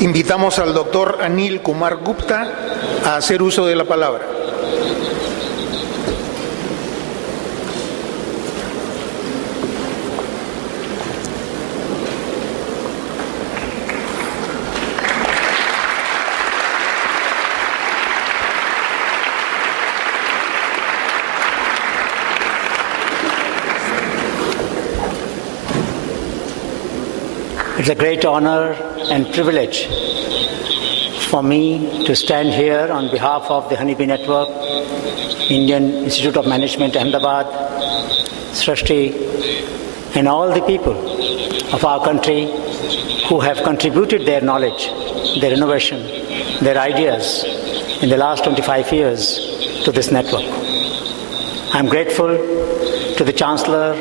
Invitamos al doctor Anil Kumar Gupta a hacer uso de la palabra. It's a great honor and privilege for me to stand here on behalf of the Honeybee Network, Indian Institute of Management, Ahmedabad, Srishti, and all the people of our country who have contributed their knowledge, their innovation, their ideas in the last 25 years to this network. I'm grateful to the Chancellor,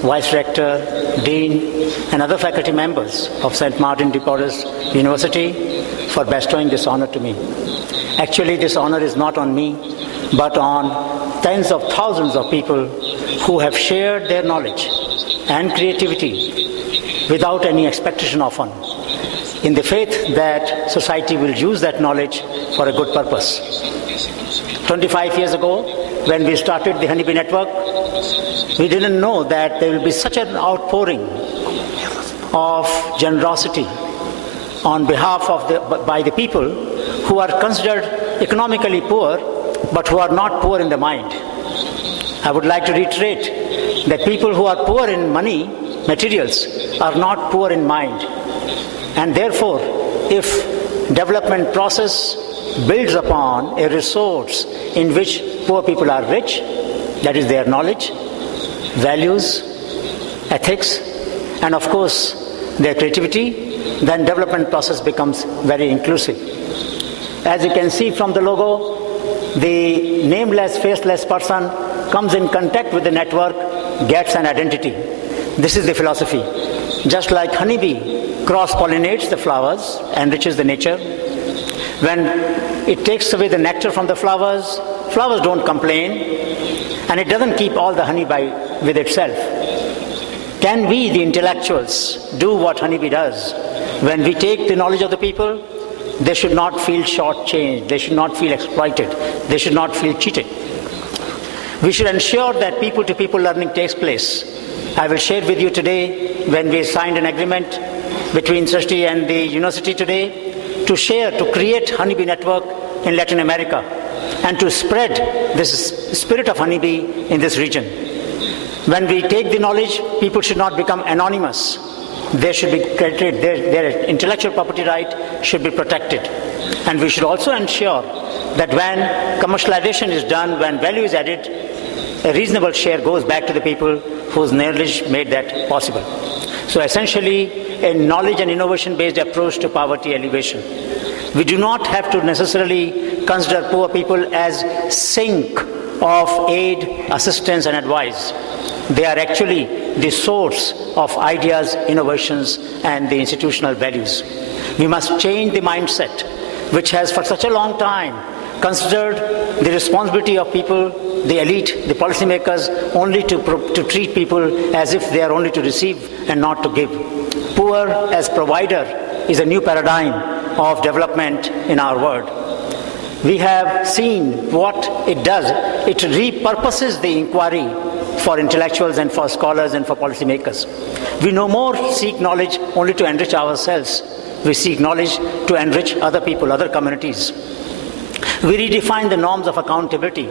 Vice Rector, Dean, and other faculty members of St. Martin de Porres University for bestowing this honor to me. Actually, this honor is not on me, but on tens of thousands of people who have shared their knowledge and creativity without any expectation of one, in the faith that society will use that knowledge for a good purpose. 25 years ago, when we started the Honeybee Network, we didn't know that there will be such an outpouring of generosity on behalf of by the people who are considered economically poor, but who are not poor in the mind. I would like to reiterate that people who are poor in money, materials, are not poor in mind. And therefore, if development process builds upon a resource in which poor people are rich, that is their knowledge, values, ethics, and of course their creativity, then development process becomes very inclusive. As you can see from the logo, the nameless, faceless person comes in contact with the network, gets an identity. This is the philosophy. Just like honeybee cross-pollinates the flowers, enriches the nature, when it takes away the nectar from the flowers, flowers don't complain, and it doesn't keep all the honey with itself. Can we, the intellectuals, do what honeybee does? When we take the knowledge of the people, they should not feel shortchanged, they should not feel exploited, they should not feel cheated. We should ensure that people-to-people learning takes place. I will share with you today, when we signed an agreement between Srishti and the university today, to create Honeybee Network in Latin America, and to spread this spirit of honeybee in this region. When we take the knowledge, people should not become anonymous. They should be credited, their intellectual property right should be protected. And we should also ensure that when commercialization is done, when value is added, a reasonable share goes back to the people whose knowledge made that possible. So essentially, a knowledge and innovation-based approach to poverty alleviation. We do not have to necessarily consider poor people as sink of aid, assistance, and advice. They are actually the source of ideas, innovations, and the institutional values. We must change the mindset, which has for such a long time considered the responsibility of people, the elite, the policymakers, only to treat people as if they are only to receive and not to give. Poor as provider is a new paradigm of development in our world. We have seen what it does. It repurposes the inquiry for intellectuals and for scholars and for policymakers. We no more seek knowledge only to enrich ourselves. We seek knowledge to enrich other people, other communities. We redefine the norms of accountability.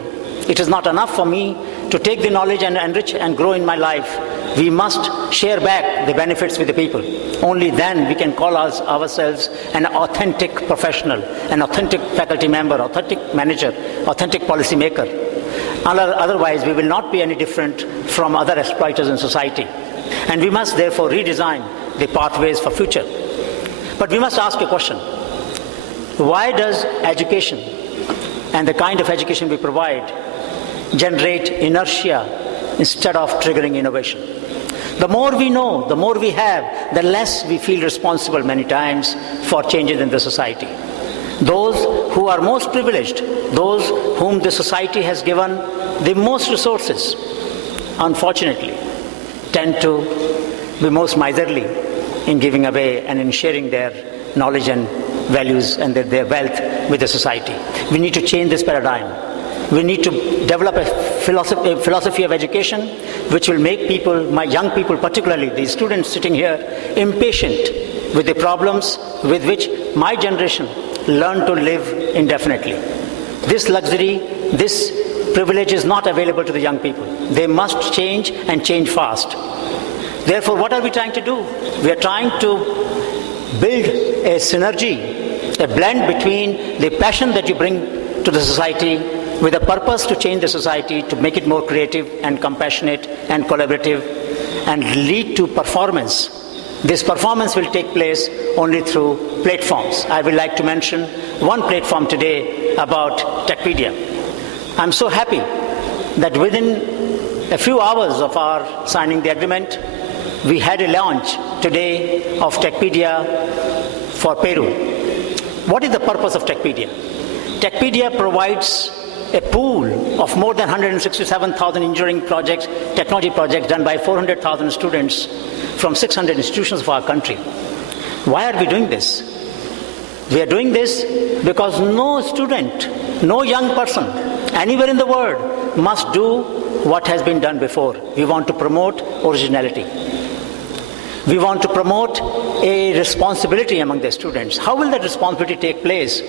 It is not enough for me to take the knowledge and enrich and grow in my life. We must share back the benefits with the people. Only then we can call ourselves an authentic professional, an authentic faculty member, authentic manager, authentic policy maker. Otherwise, we will not be any different from other exploiters in society. And we must therefore redesign the pathways for future. But we must ask a question. Why does education and the kind of education we provide generate inertia instead of triggering innovation? The more we know, the more we have, the less we feel responsible many times for changes in the society. Those who are most privileged, those whom the society has given the most resources, unfortunately, tend to be most miserly in giving away and in sharing their knowledge and values and their wealth with the society. We need to change this paradigm. We need to develop a philosophy of education which will make people, my young people particularly, the students sitting here, impatient with the problems with which my generation learned to live indefinitely. This luxury, this privilege is not available to the young people. They must change and change fast. Therefore, what are we trying to do? We are trying to build a synergy, a blend between the passion that you bring to the society with a purpose to change the society, to make it more creative and compassionate and collaborative and lead to performance. This performance will take place only through platforms. I would like to mention one platform today about Techpedia. I'm so happy that within a few hours of our signing the agreement, we had a launch today of Techpedia for Peru. What is the purpose of Techpedia? Techpedia provides a pool of more than 167,000 engineering projects, technology projects done by 400,000 students from 600 institutions of our country. Why are we doing this? We are doing this because no student, no young person, anywhere in the world must do what has been done before. We want to promote originality. We want to promote a responsibility among the students. How will that responsibility take place?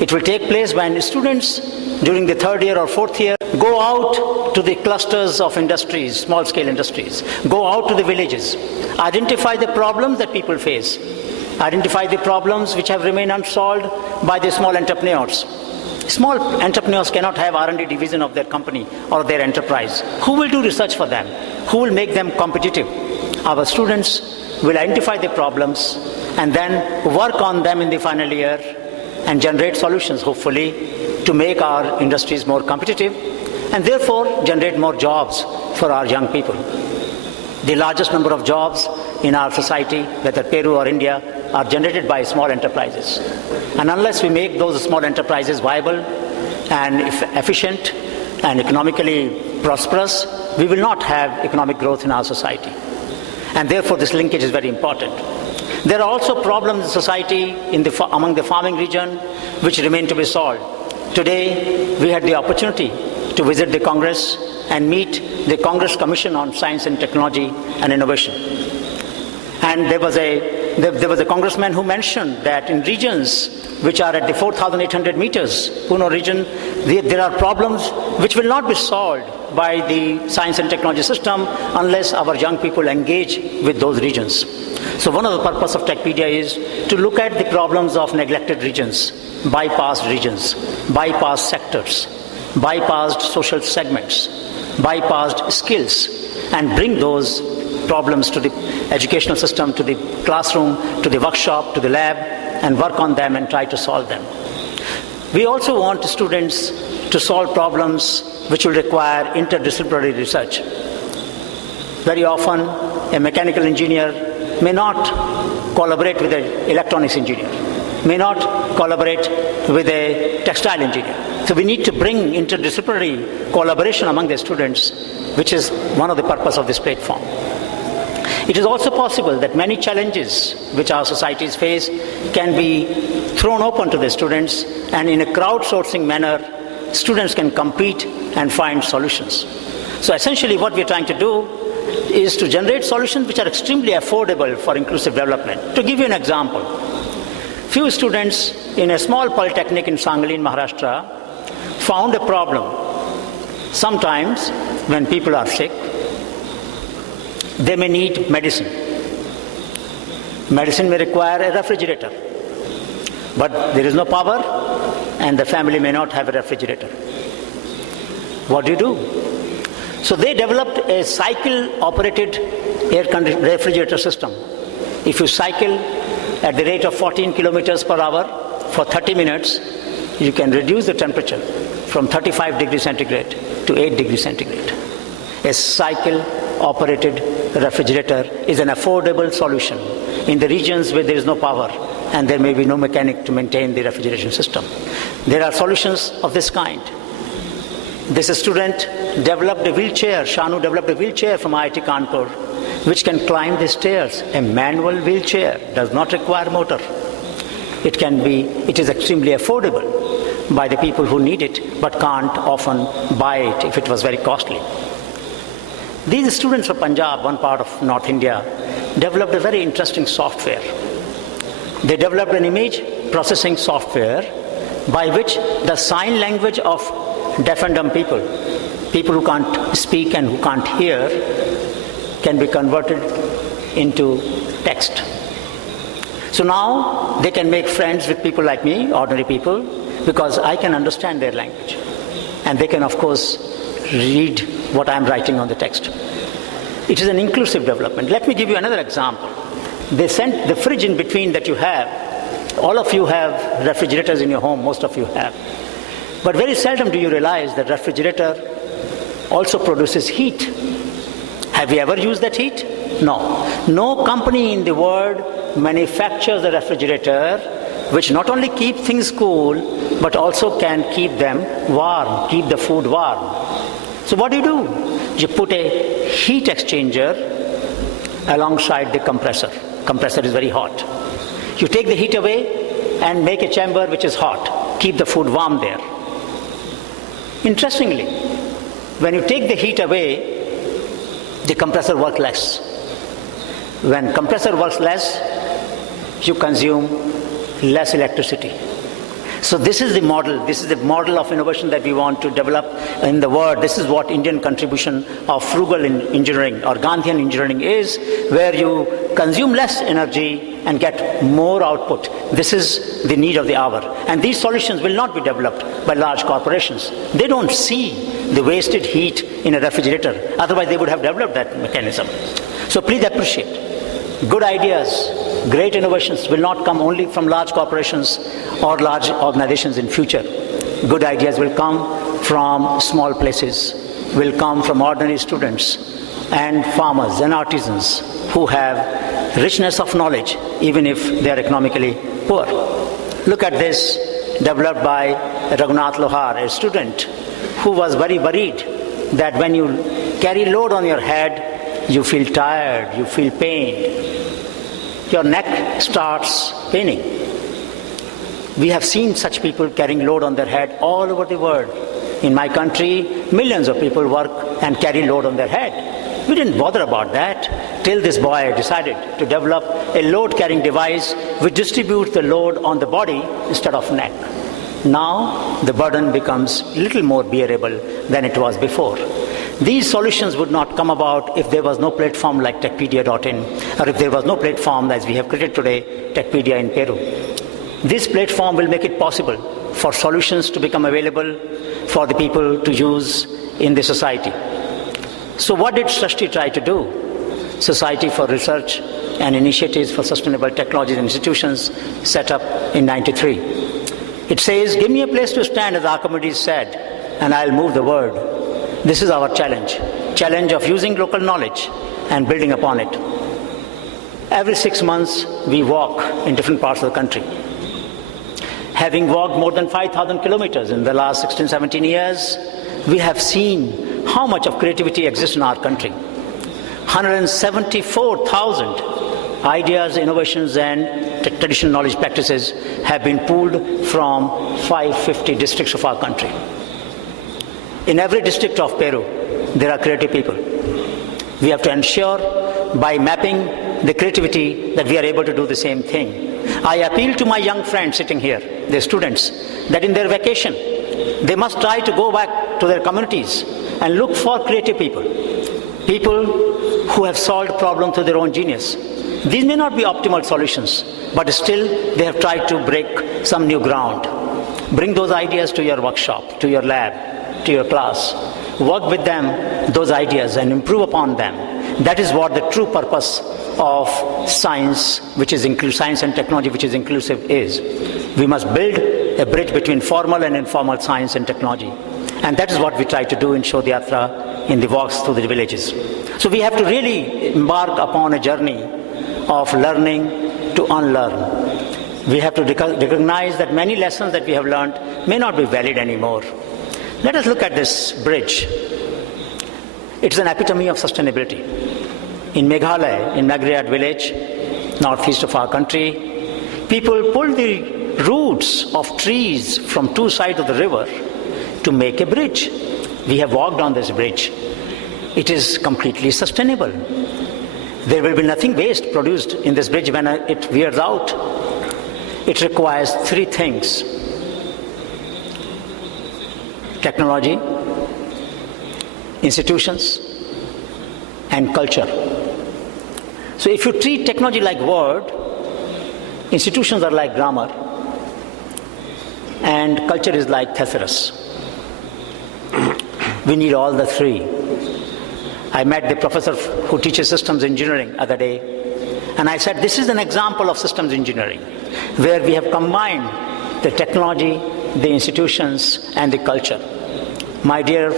It will take place when students during the third year or fourth year go out to the clusters of industries, small-scale industries, go out to the villages, identify the problems that people face, identify the problems which have remained unsolved by the small entrepreneurs. Small entrepreneurs cannot have R&D division of their company or their enterprise. Who will do research for them? Who will make them competitive? Our students will identify the problems and then work on them in the final year and generate solutions, hopefully, to make our industries more competitive and therefore generate more jobs for our young people. The largest number of jobs in our society, whether Peru or India, are generated by small enterprises. And unless we make those small enterprises viable and efficient and economically prosperous, we will not have economic growth in our society. And therefore this linkage is very important. There are also problems in society among the farming region which remain to be solved. Today, we had the opportunity to visit the Congress and meet the Congress Commission on Science and Technology and Innovation. And there was a congressman who mentioned that in regions which are at the 4,800 meters, Puno region, there are problems which will not be solved by the science and technology system unless our young people engage with those regions. So one of the purposes of Techpedia is to look at the problems of neglected regions, bypassed regions, bypassed sectors, bypassed social segments, bypassed skills, and bring those problems to the educational system, to the classroom, to the workshop, to the lab, and work on them and try to solve them. We also want students to solve problems which will require interdisciplinary research. Very often, a mechanical engineer may not collaborate with an electronics engineer, may not collaborate with a textile engineer. So we need to bring interdisciplinary collaboration among the students, which is one of the purposes of this platform. It is also possible that many challenges which our societies face can be thrown open to the students, and in a crowdsourcing manner, students can compete and find solutions. So essentially what we're trying to do is to generate solutions which are extremely affordable for inclusive development. To give you an example, few students in a small polytechnic in Sangli in Maharashtra found a problem. Sometimes when people are sick, they may need medicine. Medicine may require a refrigerator, but there is no power and the family may not have a refrigerator. What do? So they developed a cycle-operated refrigerator system. If you cycle at the rate of 14 kilometers per hour for 30 minutes, you can reduce the temperature from 35 degrees centigrade to 8 degrees centigrade. A cycle-operated refrigerator is an affordable solution in the regions where there is no power and there may be no mechanic to maintain the refrigeration system. There are solutions of this kind. This student developed a wheelchair, Shanu developed a wheelchair from IIT Kanpur, which can climb the stairs. A manual wheelchair does not require motor. It is extremely affordable by the people who need it, but can't often buy it if it was very costly. These students from Punjab, one part of North India, developed a very interesting software. They developed an image processing software by which the sign language of deaf and dumb people who can't speak and who can't hear, can be converted into text. So now they can make friends with people like me, ordinary people, because I can understand their language. And they can, of course, read what I'm writing on the text. It is an inclusive development. Let me give you another example. They sent the fridge in between that you have. All of you have refrigerators in your home, most of you have. But very seldom do you realize that refrigerator also produces heat. Have you ever used that heat? No. No company in the world manufactures a refrigerator which not only keeps things cool, but also can keep them warm, keep the food warm. So what do? You put a heat exchanger alongside the compressor. Compressor is very hot. You take the heat away and make a chamber which is hot. Keep the food warm there. Interestingly, when you take the heat away, the compressor works less. When compressor works less, you consume less electricity. So this is the model of innovation that we want to develop in the world. This is what Indian contribution of frugal engineering or Gandhian engineering is, where you consume less energy and get more output. This is the need of the hour. And these solutions will not be developed by large corporations. They don't see the wasted heat in a refrigerator. Otherwise, they would have developed that mechanism. So please appreciate. Good ideas, great innovations will not come only from large corporations or large organizations in future. Good ideas will come from small places, will come from ordinary students and farmers and artisans who have richness of knowledge, even if they are economically poor. Look at this, developed by Raghunath Lohar, a student who was very worried that when you carry load on your head, you feel tired, you feel pain. Your neck starts paining. We have seen such people carrying load on their head all over the world. In my country, millions of people work and carry load on their head. We didn't bother about that till this boy decided to develop a load-carrying device which distributes the load on the body instead of neck. Now, the burden becomes a little more bearable than it was before. These solutions would not come about if there was no platform like Techpedia.in, or if there was no platform as we have created today, Techpedia in Peru. This platform will make it possible for solutions to become available for the people to use in the society. So what did Srishti try to do? Society for Research and Initiatives for Sustainable Technologies and Institutions, set up in '93. It says, give me a place to stand, as Archimedes said, and I'll move the world. This is our challenge of using local knowledge and building upon it. Every 6 months, we walk in different parts of the country. Having walked more than 5,000 kilometers in the last 16, 17 years, we have seen how much of creativity exists in our country. 174,000 ideas, innovations, and traditional knowledge practices have been pooled from 550 districts of our country. In every district of Peru, there are creative people. We have to ensure by mapping the creativity that we are able to do the same thing. I appeal to my young friends sitting here, the students, that in their vacation, they must try to go back to their communities and look for creative people who have solved problems through their own genius. These may not be optimal solutions, but still they have tried to break some new ground. Bring those ideas to your workshop, to your lab, to your class. Work with them, those ideas, and improve upon them. That is what the true purpose of science, science and technology, which is inclusive, is. We must build a bridge between formal and informal science and technology. And that is what we try to do in Shodhyatra, in the walks through the villages. So we have to really embark upon a journey of learning to unlearn. We have to recognize that many lessons that we have learned may not be valid anymore. Let us look at this bridge. It's an epitome of sustainability. In Meghalaya, in Nagriyat village, northeast of our country, People pulled the roots of trees from two sides of the river to make a bridge. We have walked on this bridge. It is completely sustainable. There will be nothing waste produced in this bridge when it wears out. It requires three things: technology, institutions, and culture. So if you treat technology like word, institutions are like grammar, and culture is like thesaurus. We need all the three. I met the professor who teaches systems engineering the other day, and I said, this is an example of systems engineering, where we have combined the technology, the institutions, and the culture. My dear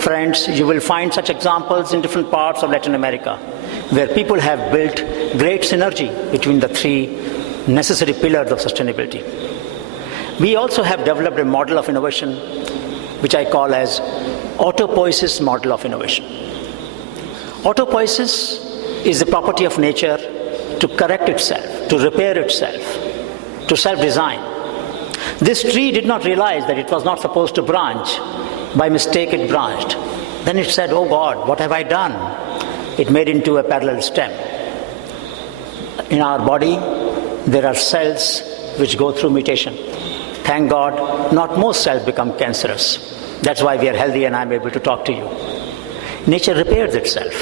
friends, you will find such examples in different parts of Latin America, where people have built great synergy between the three necessary pillars of sustainability. We also have developed a model of innovation, which I call as autopoiesis model of innovation. Autopoiesis is the property of nature to correct itself, to repair itself, to self-design. This tree did not realize that it was not supposed to branch. By mistake, it branched. Then it said, oh God, what have I done? It made into a parallel stem. In our body, there are cells which go through mutation. Thank God, not most cells become cancerous. That's why we are healthy and I'm able to talk to you. Nature repairs itself.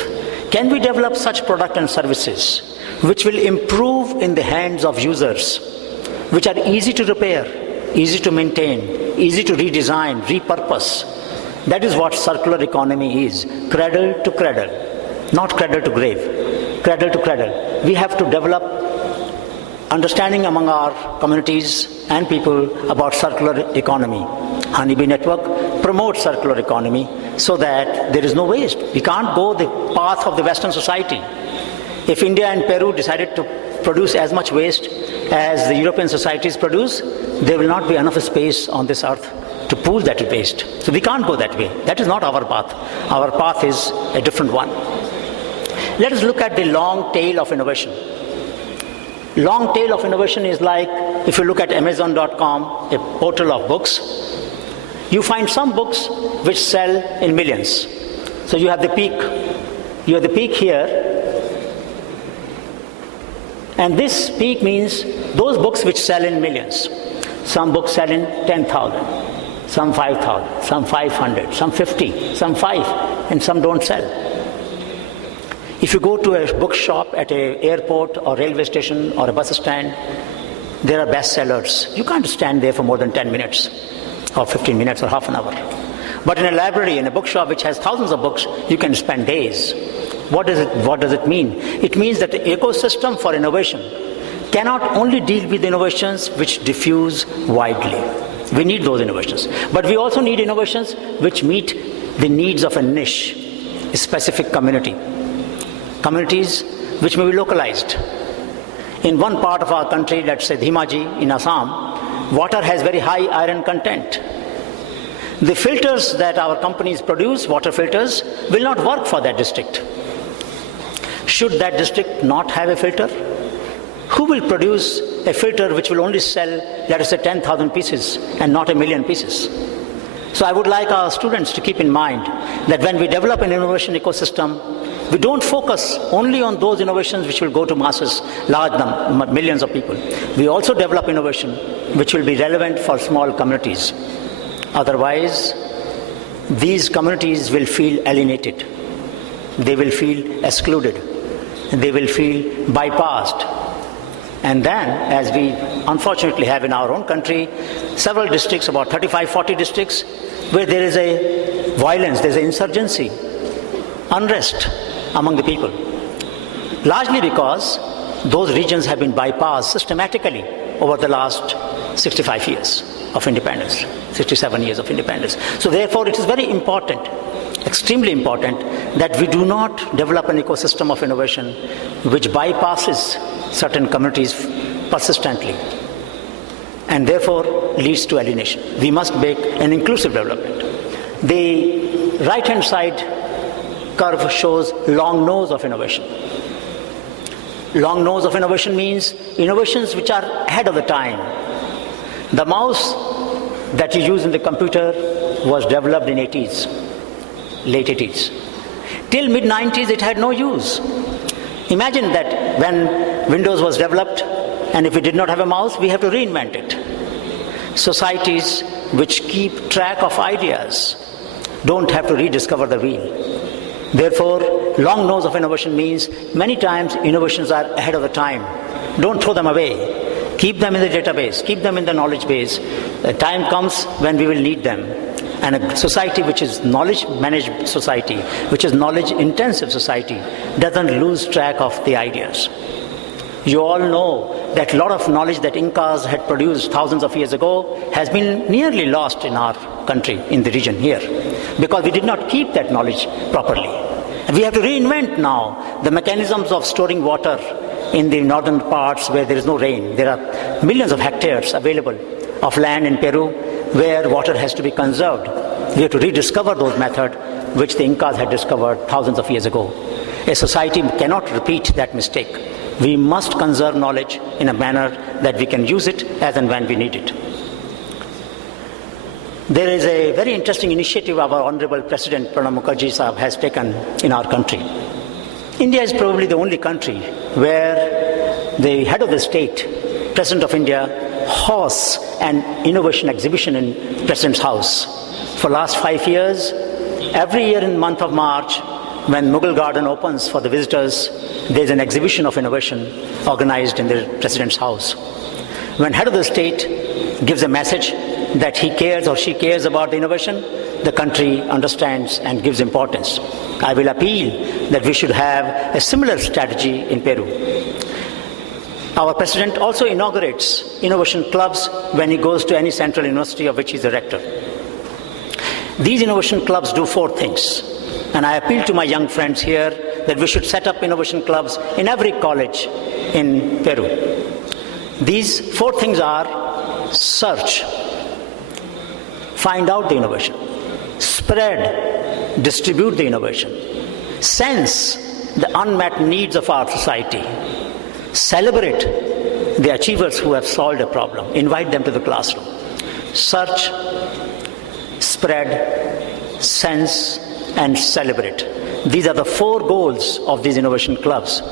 Can we develop such products and services which will improve in the hands of users, which are easy to repair, easy to maintain, easy to redesign, repurpose? That is what circular economy is, cradle to cradle, not cradle to grave, cradle to cradle. We have to develop understanding among our communities and people about circular economy. Honeybee Network promotes circular economy so that there is no waste. We can't go the path of the Western society. If India and Peru decided to produce as much waste as the European societies produce, there will not be enough space on this earth to pool that waste. So we can't go that way. That is not our path. Our path is a different one. Let us look at the long tail of innovation. Long tail of innovation is like, if you look at Amazon.com, a portal of books, you find some books which sell in millions. So you have the peak. You have the peak here. And this peak means those books which sell in millions. Some books sell in 10,000, some 5,000, some 500, some 50, some 5, and some don't sell. If you go to a bookshop at an airport or railway station or a bus stand, there are bestsellers. You can't stand there for more than 10 minutes or 15 minutes or half an hour. But in a library, in a bookshop which has thousands of books, you can spend days. What does it mean? It means that the ecosystem for innovation cannot only deal with innovations which diffuse widely. We need those innovations. But we also need innovations which meet the needs of a niche, a specific community. Communities which may be localized. In one part of our country, let's say Dhimaji in Assam, water has very high iron content. The filters that our companies produce, water filters, will not work for that district. Should that district not have a filter? Who will produce a filter which will only sell, let us say, 10,000 pieces and not 1 million pieces? So I would like our students to keep in mind that when we develop an innovation ecosystem, we don't focus only on those innovations which will go to masses, millions of people. We also develop innovation which will be relevant for small communities. Otherwise, these communities will feel alienated. They will feel excluded. They will feel bypassed. And then, as we unfortunately have in our own country, several districts, about 35, 40 districts, where there is a violence, there's an insurgency, unrest among the people. Largely because those regions have been bypassed systematically over the last 65 years of independence, 67 years of independence. So therefore, it is very important, extremely important, that we do not develop an ecosystem of innovation which bypasses certain communities persistently and therefore leads to alienation. We must make an inclusive development. The right-hand side curve shows long nose of innovation. Long nose of innovation means innovations which are ahead of the time. The mouse that you use in the computer was developed in 80s, late 80s. Till mid-90s, it had no use. Imagine that when Windows was developed, and if we did not have a mouse, we have to reinvent it. Societies which keep track of ideas don't have to rediscover the wheel. Therefore, long nose of innovation means many times innovations are ahead of the time. Don't throw them away. Keep them in the database, keep them in the knowledge base. The time comes when we will need them. And a society which is knowledge-managed society, which is knowledge-intensive society, doesn't lose track of the ideas. You all know that a lot of knowledge that Incas had produced thousands of years ago has been nearly lost in our country, in the region here, because we did not keep that knowledge properly. And we have to reinvent now the mechanisms of storing water in the northern parts where there is no rain. There are millions of hectares available of land in Peru where water has to be conserved. We have to rediscover those methods which the Incas had discovered thousands of years ago. A society cannot repeat that mistake. We must conserve knowledge in a manner that we can use it as and when we need it. There is a very interesting initiative our Honorable President Pranab Mukherjee Sahab has taken in our country. India is probably the only country where the head of the state, President of India, hosts an innovation exhibition in President's House. For the last 5 years, every year in the month of March, when Mughal Garden opens for the visitors, there is an exhibition of innovation organized in the President's House. When head of the state gives a message that he cares or she cares about the innovation, the country understands and gives importance. I will appeal that we should have a similar strategy in Peru. Our president also inaugurates innovation clubs when he goes to any central university of which he is the rector. These innovation clubs do 4 things, and I appeal to my young friends here that we should set up innovation clubs in every college in Peru. These 4 things are: search, find out the innovation; spread, distribute the innovation; sense the unmet needs of our society; celebrate the achievers who have solved a problem, invite them to the classroom. Search, spread, sense, and celebrate. These are the 4 goals of these innovation clubs.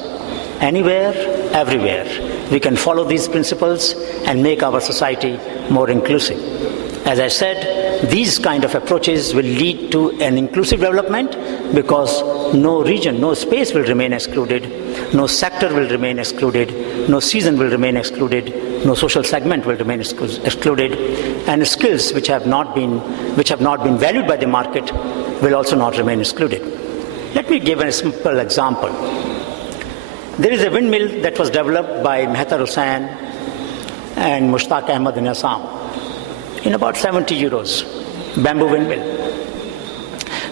Anywhere, everywhere, we can follow these principles and make our society more inclusive. As I said, these kind of approaches will lead to an inclusive development, because no region, no space will remain excluded, no sector will remain excluded, no season will remain excluded, no social segment will remain excluded, and skills which have not been valued by the market will also not remain excluded. Let me give a simple example. There is a windmill that was developed by Mehtar Hussain and Mushtaq Ahmad in Assam in about 70 euros, bamboo windmill,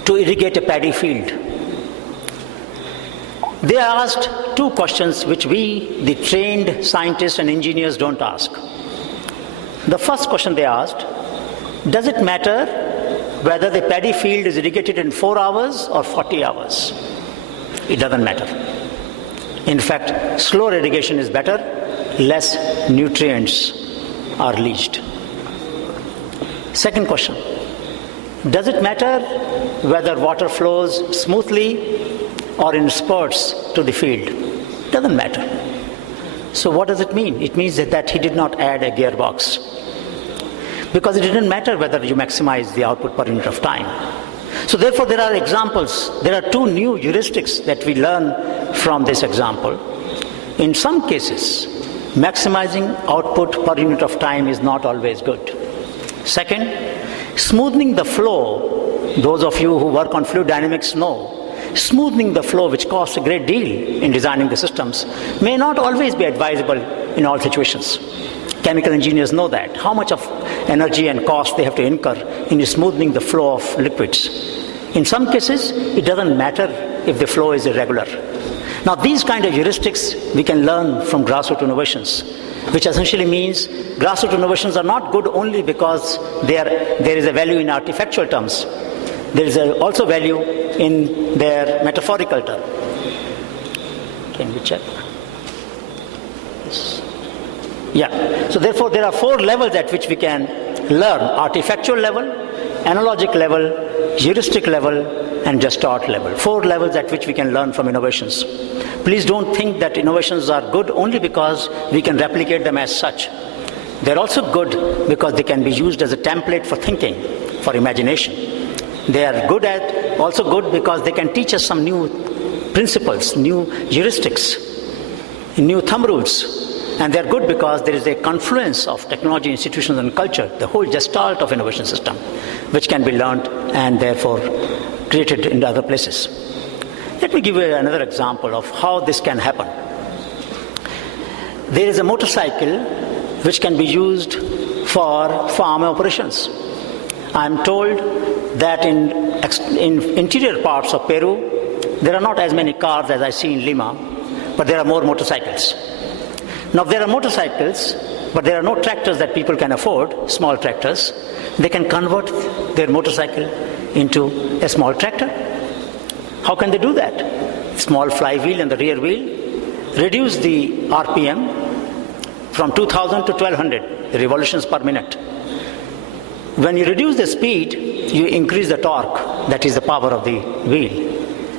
to irrigate a paddy field. They asked 2 questions which we, the trained scientists and engineers, don't ask. The first question they asked: does it matter whether the paddy field is irrigated in 4 hours or 40 hours? It doesn't matter. In fact, slow irrigation is better, less nutrients are leached. Second question: does it matter whether water flows smoothly or in spurts to the field? Doesn't matter. So what does it mean? It means that he did not add a gearbox, because it didn't matter whether you maximize the output per unit of time. So therefore, there are examples. There are 2 new heuristics that we learn from this example. In some cases, maximizing output per unit of time is not always good. Second, smoothing the flow. Those of you who work on fluid dynamics know, smoothing the flow, which costs a great deal in designing the systems, may not always be advisable in all situations. Chemical engineers know that, how much of energy and cost they have to incur in smoothing the flow of liquids. In some cases, it doesn't matter if the flow is irregular. Now, these kind of heuristics we can learn from grassroots innovations, which essentially means grassroots innovations are not good only because there is a value in artifactual terms. There is also value in their metaphorical term. Can we check? Yeah. So therefore, there are 4 levels at which we can learn: artifactual level, analogic level, heuristic level, and gestalt level. 4 levels at which we can learn from innovations. Please don't think that innovations are good only because we can replicate them as such. They're also good because they can be used as a template for thinking, for imagination. They are also good because they can teach us some new principles, new heuristics, new thumb rules. And they're good because there is a confluence of technology, institutions, and culture, the whole gestalt of innovation system, which can be learned and therefore created in other places. Let me give you another example of how this can happen. There is a motorcycle which can be used for farm operations. I'm told that in interior parts of Peru, there are not as many cars as I see in Lima, but there are more motorcycles. Now, there are motorcycles, but there are no tractors that people can afford, small tractors. They can convert their motorcycle into a small tractor. How can they do that? Small flywheel and the rear wheel. Reduce the RPM from 2000 to 1200 revolutions per minute. When you reduce the speed, you increase the torque, that is the power of the wheel.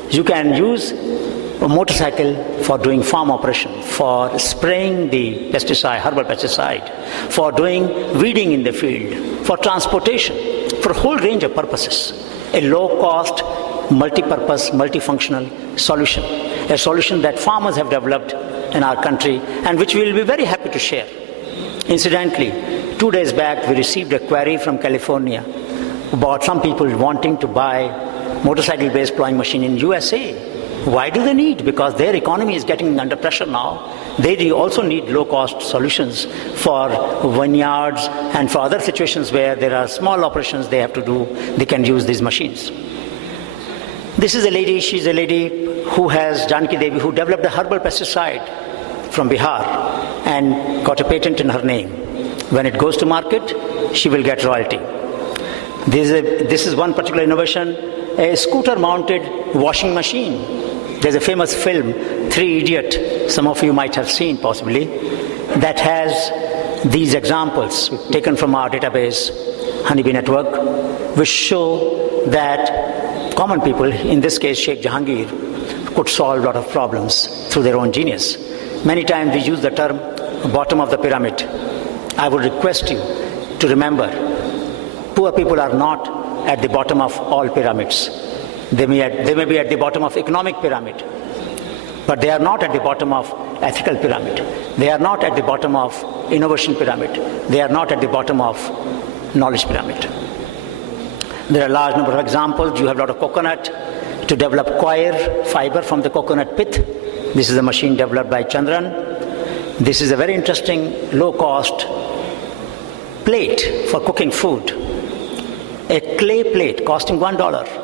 You can use a motorcycle for doing farm operation, for spraying the pesticide, herbal pesticide, for doing weeding in the field, for transportation, for a whole range of purposes. A low-cost, multi-purpose, multifunctional solution. A solution that farmers have developed in our country and which we will be very happy to share. Incidentally, 2 days back we received a query from California about some people wanting to buy motorcycle-based plowing machine in USA. Why do they need? Because their economy is getting under pressure now. They also need low-cost solutions for vineyards and for other situations where there are small operations they have to do. They can use these machines. This is a lady, she's a lady who has, Janki Devi, who developed a herbal pesticide from Bihar and got a patent in her name. When it goes to market, she will get royalty. This is one particular innovation, a scooter-mounted washing machine. There's a famous film, Three Idiot, some of you might have seen possibly, that has these examples taken from our database, Honeybee Network, which show that common people, in this case Sheikh Jahangir, could solve a lot of problems through their own genius. Many times we use the term bottom of the pyramid. I would request you to remember, poor people are not at the bottom of all pyramids. They may be at the bottom of economic pyramid, but they are not at the bottom of ethical pyramid. They are not at the bottom of innovation pyramid. They are not at the bottom of knowledge pyramid. There are a large number of examples. You have a lot of coconut to develop coir fiber from the coconut pith. This is a machine developed by Chandran. This is a very interesting low-cost plate for cooking food. A clay plate costing $1.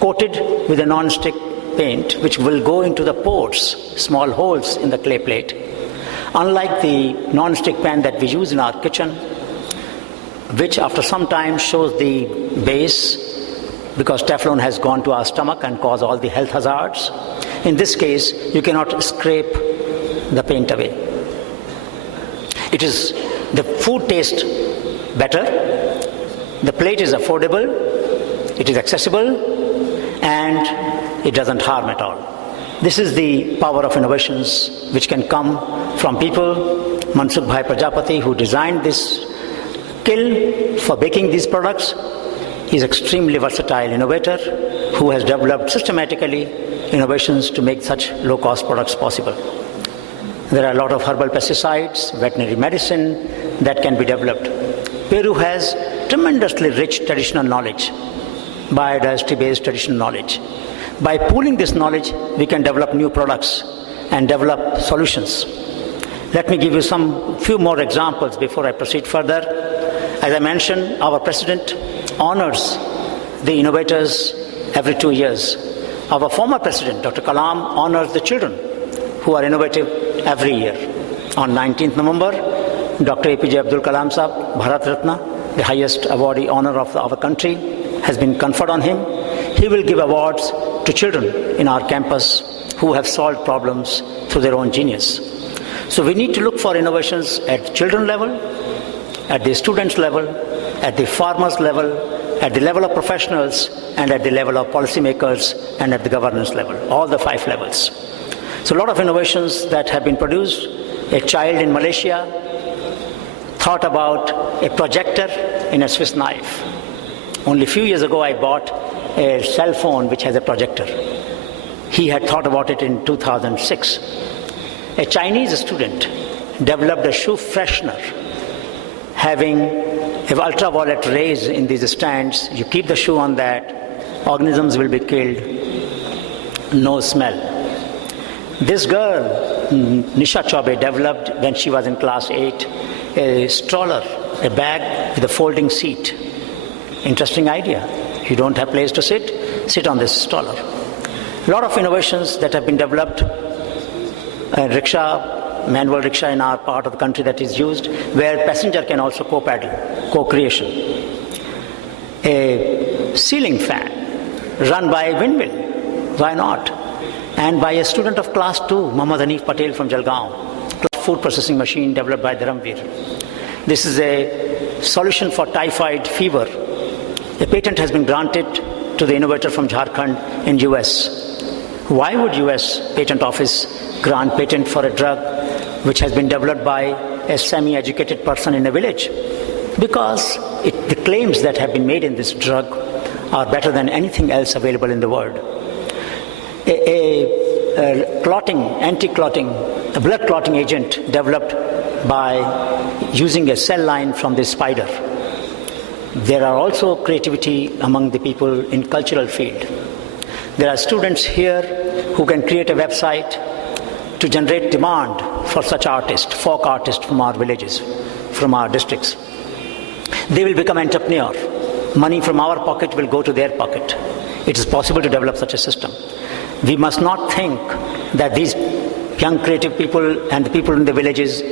Coated with a non-stick paint which will go into the pores, small holes in the clay plate. Unlike the non-stick pan that we use in our kitchen, which after some time shows the base because Teflon has gone to our stomach and caused all the health hazards. In this case, you cannot scrape the paint away. The food tastes better, the plate is affordable, it is accessible, and it doesn't harm at all. This is the power of innovations which can come from people. Mansukh Bhai Prajapati, who designed this kiln for baking these products, is extremely versatile innovator who has developed systematically innovations to make such low-cost products possible. There are a lot of herbal pesticides, veterinary medicine that can be developed. Peru has tremendously rich traditional knowledge, biodiversity-based traditional knowledge. By pooling this knowledge, we can develop new products and develop solutions. Let me give you few more examples before I proceed further. As I mentioned, our president honors the innovators every 2 years. Our former president, Dr. Kalam, honors the children who are innovative every year. On 19th November, Dr. APJ Abdul Kalam Sahab, Bharat Ratna, the highest awardee honor of our country, has been conferred on him. He will give awards to children in our campus who have solved problems through their own genius. So we need to look for innovations at children level, at the students level, at the farmers level, at the level of professionals, and at the level of policymakers, and at the governance level, all the 5 levels. So a lot of innovations that have been produced. A child in Malaysia thought about a projector in a Swiss knife. Only a few years ago, I bought a cell phone which has a projector. He had thought about it in 2006. A Chinese student developed a shoe freshener having ultraviolet rays in these stands. You keep the shoe on that, organisms will be killed, no smell. This girl, Nisha Chaubey, developed when she was in class 8 a stroller, a bag with a folding seat. Interesting idea. You don't have place to sit on this stroller. A lot of innovations that have been developed. Manual rickshaw in our part of the country that is used, where passenger can also co-paddle, co-creation. A ceiling fan run by a windmill, why not? And by a student of class 2, Muhammad Hanif Patel from Jalgaon, food processing machine developed by Dharamveer. This is a solution for typhoid fever. A patent has been granted to the innovator from Jharkhand in US. Why would US Patent Office grant patent for a drug which has been developed by a semi-educated person in a village? Because the claims that have been made in this drug are better than anything else available in the world. A blood clotting agent developed by using a cell line from this spider. There are also creativity among the people in cultural field. There are students here who can create a website to generate demand for such artists, folk artists from our villages, from our districts. They will become entrepreneur. Money from our pocket will go to their pocket. It is possible to develop such a system. We must not think that these young creative people and the people in the villages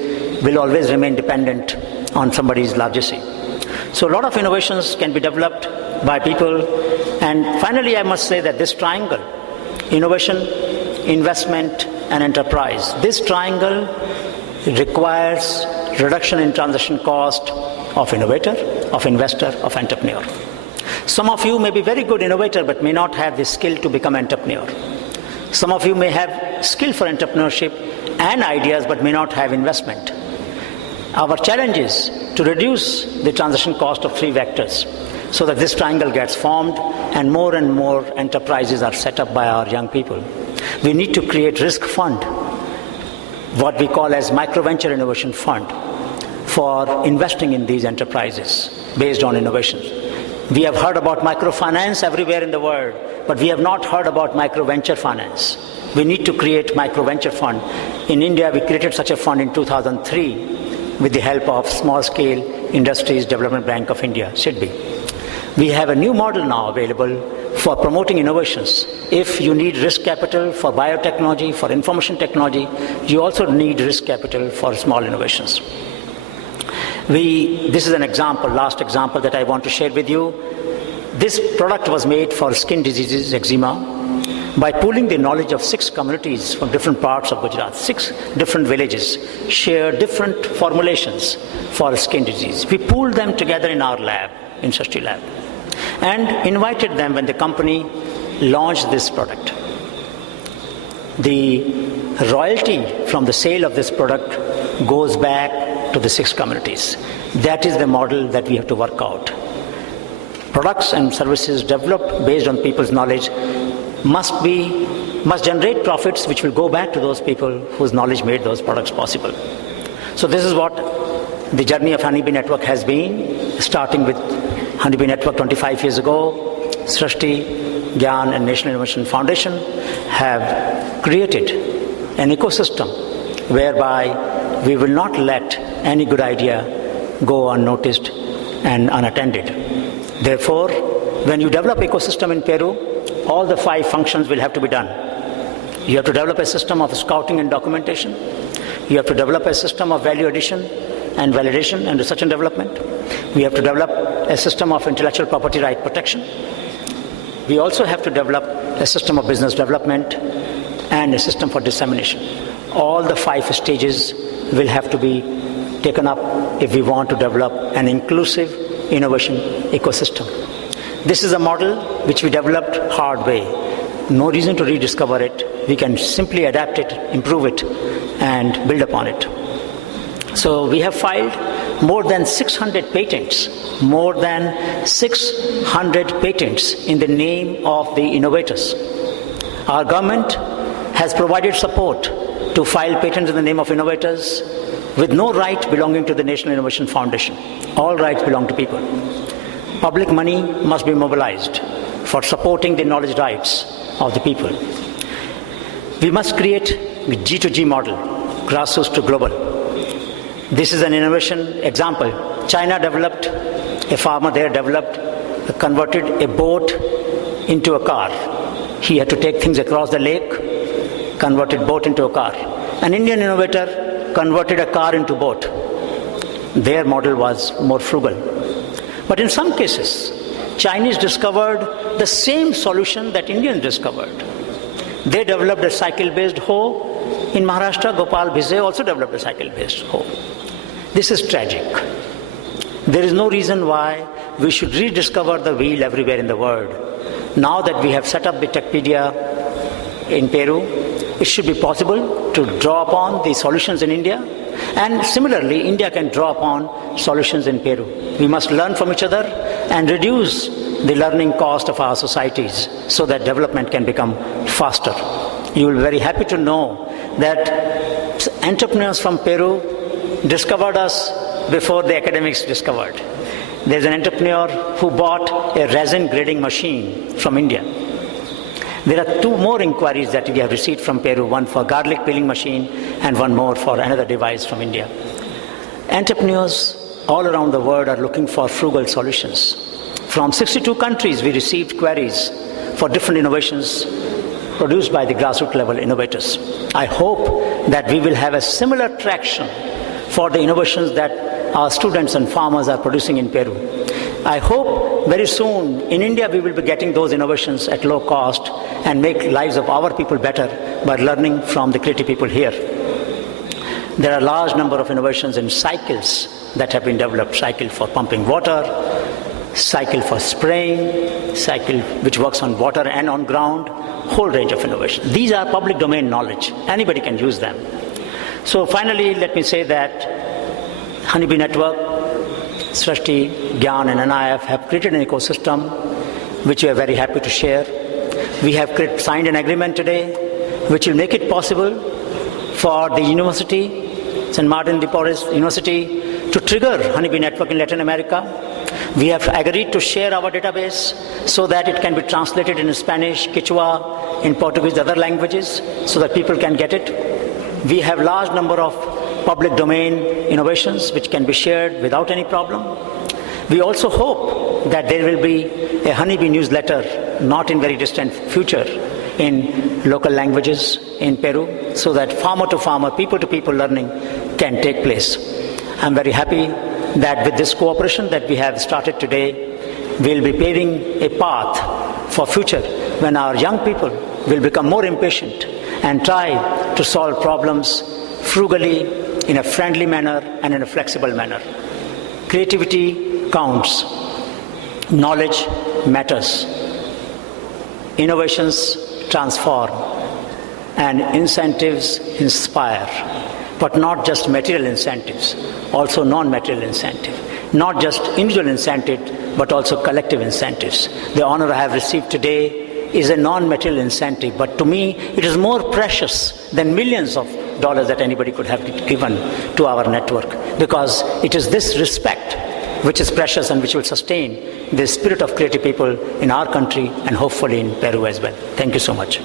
will always remain dependent on somebody's largesse. So a lot of innovations can be developed by people. And finally, I must say that this triangle, innovation, investment, and enterprise, this triangle requires reduction in transaction cost of innovator, of investor, of entrepreneur. Some of you may be very good innovator but may not have the skill to become entrepreneur. Some of you may have skill for entrepreneurship and ideas but may not have investment. Our challenge is to reduce the transaction cost of 3 vectors so that this triangle gets formed and more enterprises are set up by our young people. We need to create risk fund, what we call as micro-venture innovation fund, for investing in these enterprises based on innovations. We have heard about microfinance everywhere in the world, but we have not heard about micro-venture finance. We need to create micro-venture fund. In India, we created such a fund in 2003 with the help of Small Scale Industries Development Bank of India, SIDBI. We have a new model now available for promoting innovations. If you need risk capital for biotechnology, for information technology, you also need risk capital for small innovations. This is an example, last example that I want to share with you. This product was made for skin diseases, eczema, by pooling the knowledge of 6 communities from different parts of Gujarat. 6 different villages share different formulations for skin disease. We pooled them together in our lab, in Srishti Lab, and invited them when the company launched this product. The royalty from the sale of this product goes back to the 6 communities. That is the model that we have to work out. Products and services developed based on people's knowledge must generate profits which will go back to those people whose knowledge made those products possible. So this is what the journey of Honeybee Network has been, starting with Honeybee Network 25 years ago. Srishti, Gyan and National Innovation Foundation have created an ecosystem whereby we will not let any good idea go unnoticed and unattended. Therefore, when you develop ecosystem in Peru, all the 5 functions will have to be done. You have to develop a system of scouting and documentation. You have to develop a system of value addition and validation and research and development. We have to develop a system of intellectual property right protection. We also have to develop a system of business development and a system for dissemination. All the 5 stages will have to be taken up if we want to develop an inclusive innovation ecosystem. This is a model which we developed hard way. No reason to rediscover it. We can simply adapt it, improve it, and build upon it. So we have filed more than 600 patents, more than 600 patents in the name of the innovators. Our government has provided support to file patents in the name of innovators with no right belonging to the National Innovation Foundation. All rights belong to people. Public money must be mobilized for supporting the knowledge rights of the people. We must create a G2G model, grassroots to global. This is an innovation example. China developed, a farmer there converted a boat into a car. He had to take things across the lake, converted boat into a car. An Indian innovator converted a car into boat. Their model was more frugal. But in some cases, Chinese discovered the same solution that Indians discovered. They developed a cycle-based hoe. In Maharashtra, Gopal Bhise also developed a cycle-based hoe. This is tragic. There is no reason why we should rediscover the wheel everywhere in the world. Now that we have set up the Techpedia in Peru, it should be possible to draw upon the solutions in India, and similarly, India can draw upon solutions in Peru. We must learn from each other and reduce the learning cost of our societies so that development can become faster. You will be very happy to know that entrepreneurs from Peru discovered us before the academics discovered. There's an entrepreneur who bought a resin grading machine from India. There are 2 more inquiries that we have received from Peru, one for garlic peeling machine and one more for another device from India. Entrepreneurs all around the world are looking for frugal solutions. From 62 countries, we received queries for different innovations produced by the grassroots level innovators. I hope that we will have a similar traction for the innovations that our students and farmers are producing in Peru. I hope very soon in India we will be getting those innovations at low cost and make lives of our people better by learning from the creative people here. There are a large number of innovations in cycles that have been developed. Cycle for pumping water, cycle for spraying, cycle which works on water and on ground, whole range of innovation. These are public domain knowledge. Anybody can use them. So finally, let me say that Honeybee Network, Srishti, Gyan and NIF have created an ecosystem which we are very happy to share. We have signed an agreement today which will make it possible for the university, St. Martin de Porres University, to trigger Honeybee Network in Latin America. We have agreed to share our database so that it can be translated in Spanish, Quechua, in Portuguese, other languages, so that people can get it. We have large number of public domain innovations which can be shared without any problem. We also hope that there will be a Honeybee newsletter, not in very distant future, in local languages in Peru, so that farmer to farmer, people to people learning can take place. I'm very happy that with this cooperation that we have started today, we'll be paving a path for future when our young people will become more impatient and try to solve problems frugally, in a friendly manner and in a flexible manner. Creativity counts. Knowledge matters. Innovations transform. And incentives inspire. But not just material incentives, also non-material incentive. Not just individual incentive, but also collective incentives. The honor I have received today is a non-material incentive, but to me it is more precious than millions of dollars that anybody could have given to our network, because it is this respect which is precious and which will sustain the spirit of creative people in our country and hopefully in Peru as well. Thank you so much.